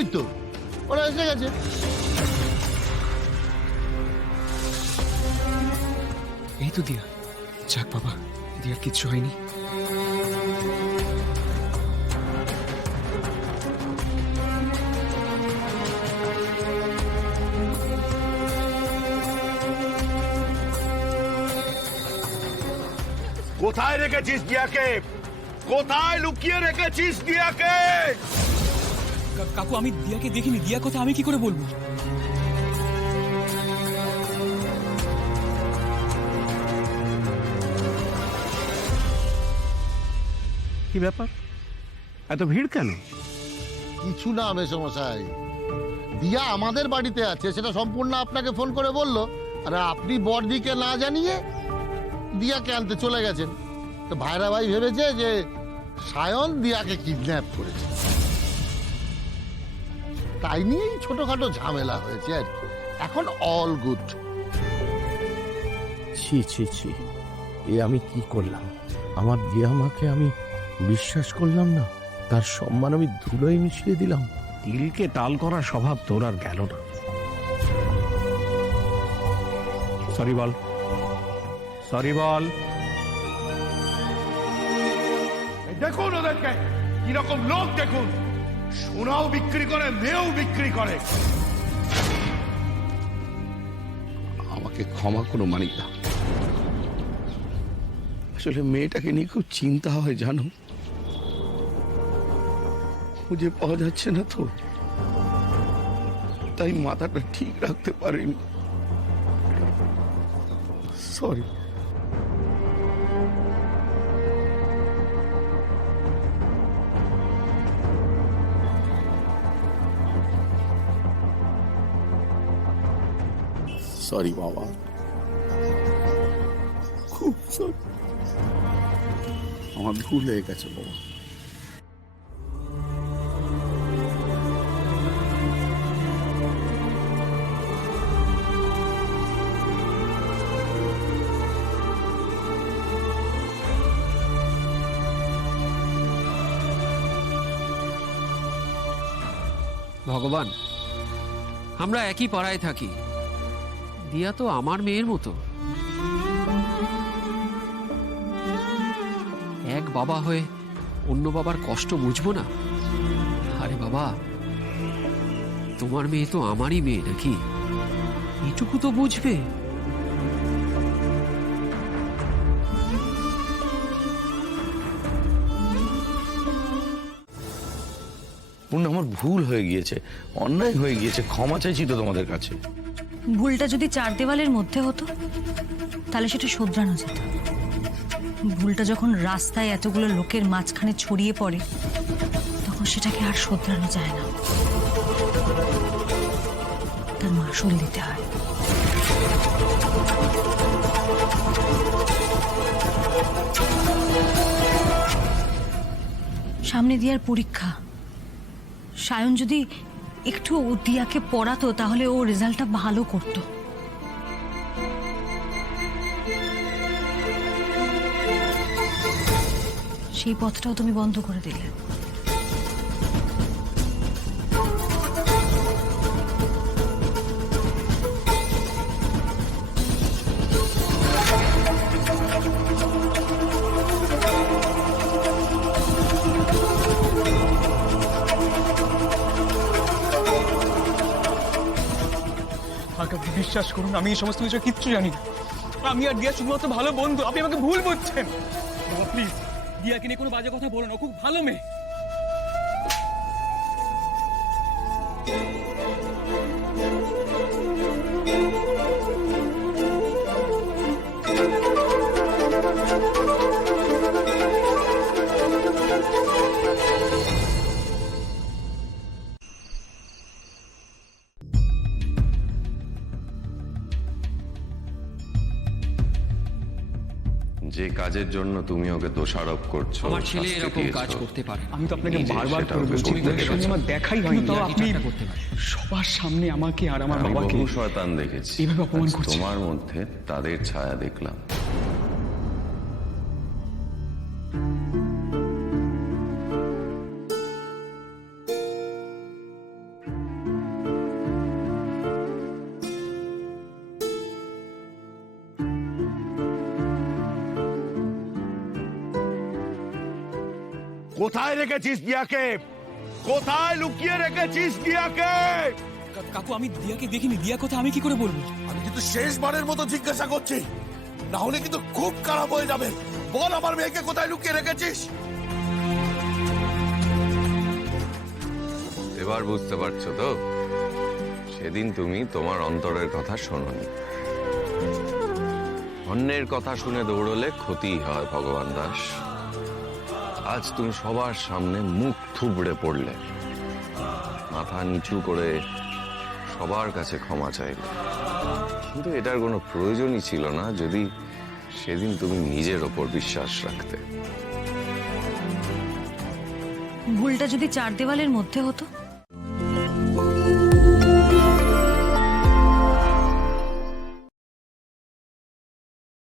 ওই তো ওরা এসে গেছে। এই তো দিয়া। যাক বাবা, দিয়ার কিচ্ছু হয়নি। কোথায় রেখেছিস দিয়াকে? কোথায় লুকিয়ে রেখেছিস দিয়াকে? কাকু, আমি দিয়াকে দেখিনি। দিয়া কথা আমি কি করে বলবো? কি ব্যাপার, এত ভিড় কেন? কিছু না মেসমশাই, দিয়া আমাদের বাড়িতে আছে সেটা সম্পূর্ণ আপনাকে ফোন করে বললো, আর আপনি বড়দিকে না জানিয়ে দিয়াকে আনতে চলে গেছেন। তো ভাইরা ভাই ভেবেছে যে সায়ন দিয়াকে কিডন্যাপ করেছে, তাই নিয়েই ছোটখাটো ঝামেলা হয়েছে আর কি। এখন অল গুড। ছি ছি ছি, এ আমি কি করলাম? আমার দিয়া মাকে আমি বিশ্বাস করলাম না, তার সম্মান আমি ধুলোয় মিশিয়ে দিলাম। তিলকে তাল করার স্বভাব তোর আর গেল না। সরি বল, সরি বল। দেখুন ওদেরকে, কিরকম লোক দেখুন, সোনাও বিক্রি করে, মেয়েও বিক্রি করে। আমাকে ক্ষমা করো মানিকদা, আসলে মেয়েটাকে নিয়ে খুব চিন্তা হয় জানো, খুঁজে পাওয়া যাচ্ছে না তো, তাই মাথাটা ঠিক রাখতে পারিনি। সরি। সরি বাবা, খুব সরি, আমার ভুল হয়ে গেছে বাবা। ভগবান, আমরা একই পাড়ায় থাকি, দিয়া তো আমার মেয়ের মতো। এক বাবা হয়ে অন্য বাবার কষ্ট বুঝবো না? আরে বাবা, তোমার মেয়ে তো আমারই মেয়ে নাকি, এটুকু তো বুঝবে। পূর্ণ, আমার ভুল হয়ে গিয়েছে, অন্যায় হয়ে গিয়েছে, ক্ষমা চাইছি তো তোমাদের কাছে। ভুলটা যদি চার দেওয়ালের মধ্যে হতো তাহলে সেটা শোধরানো যেত। ভুলটা যখন রাস্তায় এতগুলো লোকের মাঝখানে ছড়িয়ে পড়ে তখন সেটাকে আর শোধরানো যায় না, তার মাসুল দিতে হয়। সামনে দিয়ার পরীক্ষা, সায়ন যদি একটু দিয়াকে পড়াতো তাহলে ও রেজাল্টটা ভালো করতো। সেই পথটাও তুমি বন্ধ করে দিলে। বিশ্বাস করুন, আমি এই সমস্ত কিছু কিচ্ছু জানি না। আমি আর দিয়া শুধুমাত্র ভালো বন্ধু। আপনি আমাকে ভুল বুঝছেন। প্লিজ, দিয়াকে নিয়ে কোনো বাজে কথা বলো না, খুব ভালো মেয়ে। যে কাজের জন্য তুমি ওকে দোষারোপ করছো, আমার ছেলে এরকম কাজ করতে পারে। আমি তো আপনাকে নিজে বারবার সেটা করে ওকে বলছি, বুঝতে ওদের সঙ্গে আমার দেখাই হয়নি, তাও আপনি করতে পারে। সবার সামনে আমাকে আর আমার আমি বাবাকে বহু শয়তান দেখেছি, এইভাবে অপমান আজ করছে। তোমার মধ্যে তাদের ছায়া দেখলাম। কোথায় রেখেছিস দিয়াকে? কোথায় লুকিয়ে রেখেছিস দিয়াকে? কাকু আমি দিয়াকে দেখিনি, দিয়া কথা আমি কি করে বলবো? আমি কিন্তু শেষবারের মতো জিজ্ঞাসা করছি, না হলে কিন্তু খুব খারাপ হয়ে যাবে। বল আমার মেয়েকে কোথায় লুকিয়ে রেখেছিস? এবার বুঝতে পারছো তো, সেদিন তুমি তোমার অন্তরের কথা শোনোনি। অন্যের কথা শুনে দৌড়লে ক্ষতি হয় ভগবান দাস। আজ তুমি সবার সামনে মুখ থুবড়ে পড়লে, মাথা নিচু করে সবার কাছে ক্ষমা চাইলে, কিন্তু এটার কোনো প্রয়োজনই ছিল না যদি সেদিন তুমি নিজের ওপর বিশ্বাস রাখতে। ভুলটা যদি চার দেওয়ালের মধ্যে হতো